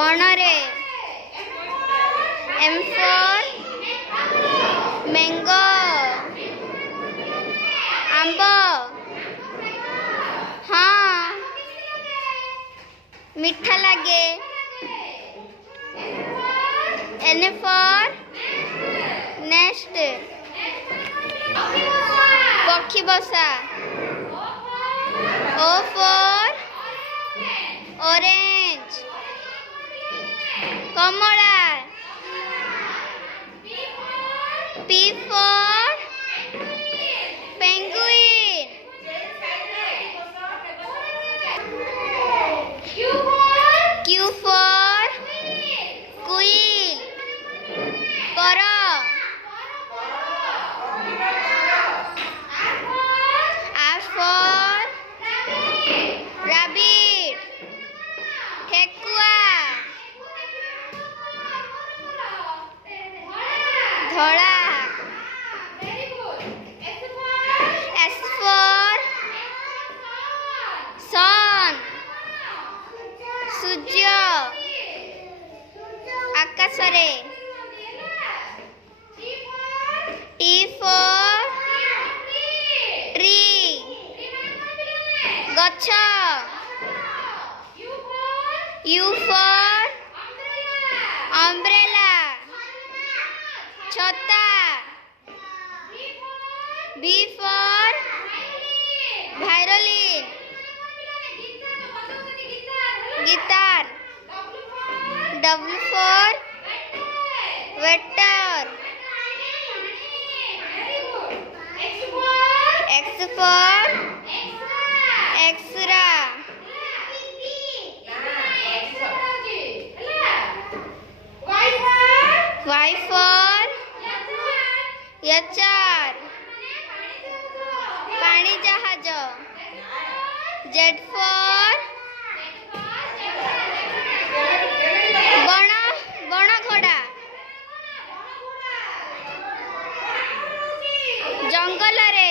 ଅଣରେ M for mango ଆମ୍ବ ହଁ ମିଠା ଲାଗେ N for nest ପକ୍ଷୀ ବସା O for orange Kamala P for penguin Q for quail କର R for rabbit ଠେକୁଆ ଧଳା S for sun ସୂର୍ଯ୍ୟ ଆକାଶରେ T for tree ଗଛ U for umbrella ଛତା V for violin guitar W for waiter X for extra Y for yacht ପାଣି ଜାହାଜ Z for ବଣ ଘୋଡ଼ା ଜଙ୍ଗଲରେ